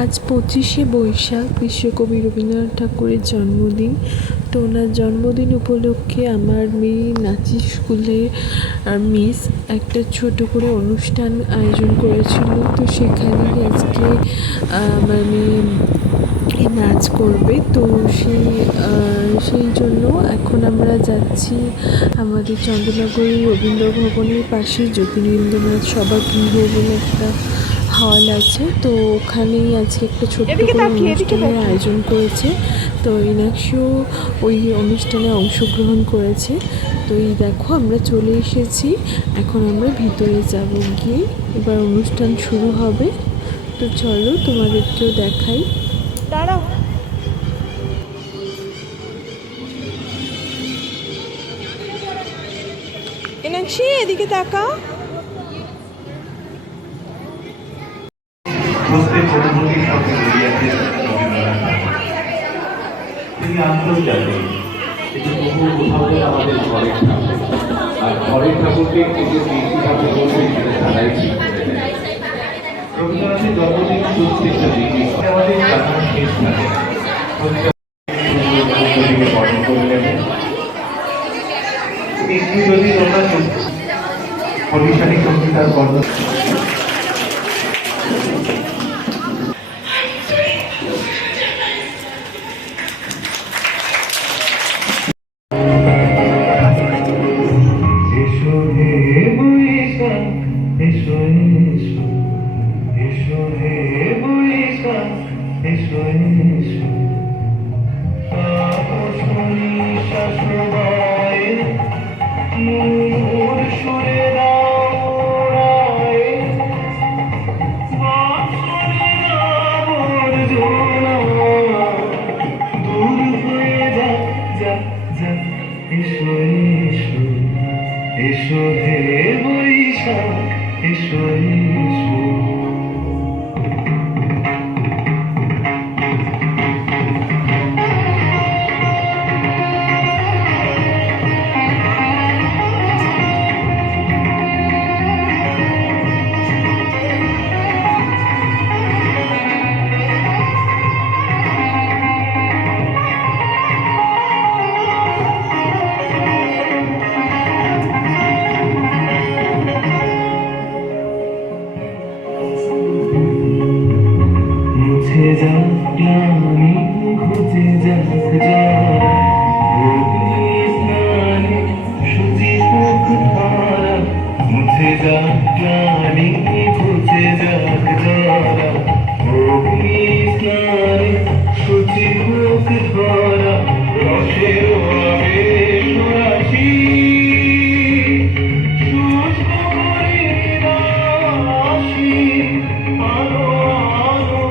আজ 25শে বৈশাখ বিশ্বকবি রবীন্দ্রনাথ ঠাকুরের জন্মদিন। তো ওনার জন্মদিন উপলক্ষে আমার মেয়ে নাচের স্কুলের মিস একটা ছোট করে অনুষ্ঠান আয়োজন করেছিল। তো সেখানেই আজকে আমার মেয়ে নাচ করবে। তো সেই জন্য এখন আমরা যাচ্ছি আমাদের চন্দ্রনগরের রবীন্দ্র ভবনের পাশে যতীন্দ্রনাথ সভাগৃহ বলে একটা হল আছে। তো ওখানেই আজকে একটা ছোট্ট করে অনুষ্ঠানের আয়োজন করেছে। তো ইনাক্ষীও ওই অনুষ্ঠানে অংশগ্রহণ করেছে। তো এই দেখো আমরা চলে এসেছি, এখন আমরা ভিতরে যাব, গিয়ে এবার অনুষ্ঠান শুরু হবে। তো চলো তোমাদেরকেও দেখাই। দাঁড়াও, ইনাক্ষী এদিকে তাকাও। তিনি আন্তর্জাতিক, কিন্তু তবুও কোথাও যেন আমাদের ঘরের ঠাকুর, আর ঘরের ঠাকুরকে কিন্তু কৃষি ঠাকুর বলতে তারাই ঠিক করে দেয়। রবীন্দ্রনাথের জন্মদিন 34টা দিন আমাদের জানার শেষ থাকে। বরণ করে নেবেন একটু যদি তোমরা পরিশানী সঙ্গীতার বর্ণ এসো হে বৈশাখ, এসো এসো। মুছে যাক গ্লানি, ঘুচে যাক স্নানে সুচি মুখ ধরা। মুছে যাক গ্লানি, ঘুচে যাক জরা, অগ্নি স্নানে সুচি মুখ ধরা। রসের আবেশ রাশি শুষ্ক রাশি আলো আলো।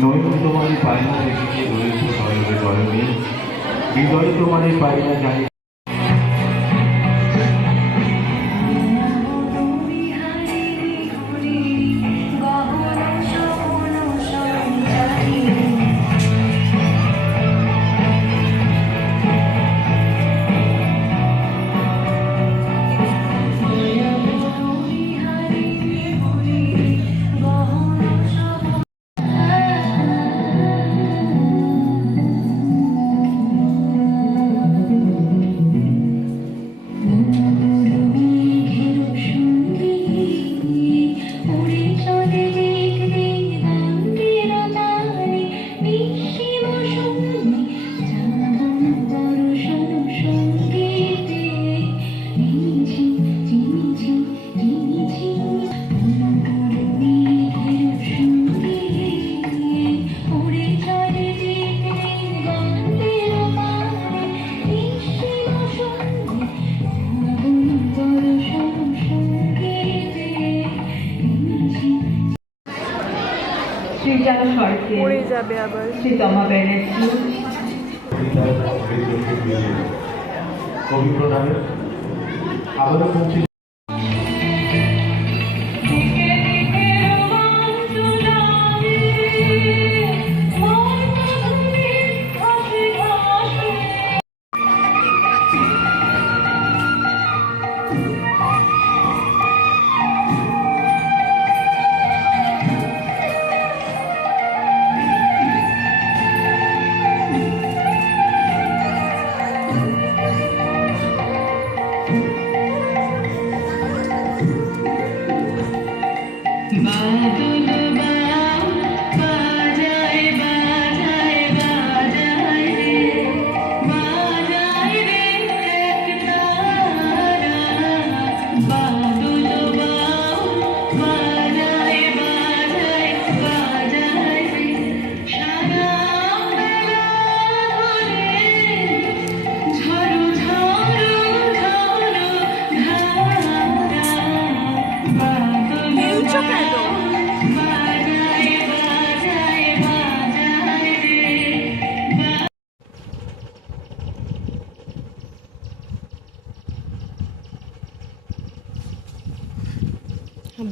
নয়ন তোমারই পায় না রেখে রয়েছে নয়নে গরমে, হৃদয় তোমারই পায় না জানি। পড়ে যাবে আবার। কবি প্রণামে আবারও খেলছো কেন?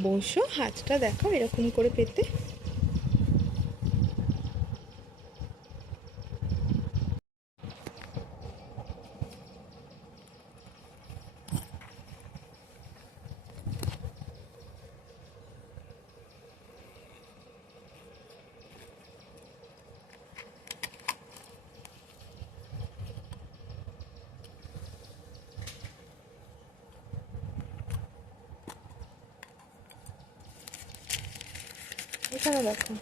বসো, হাতটা দেখাও এরকম করে পেতে। এখানে দেখো।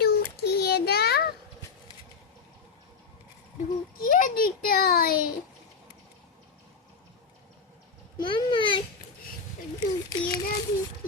ঢুকিয়ে দাও, ঢুকিয়ে দিতে হয় মামা, ঢুকিয়ে দাও, ঢুকিয়ে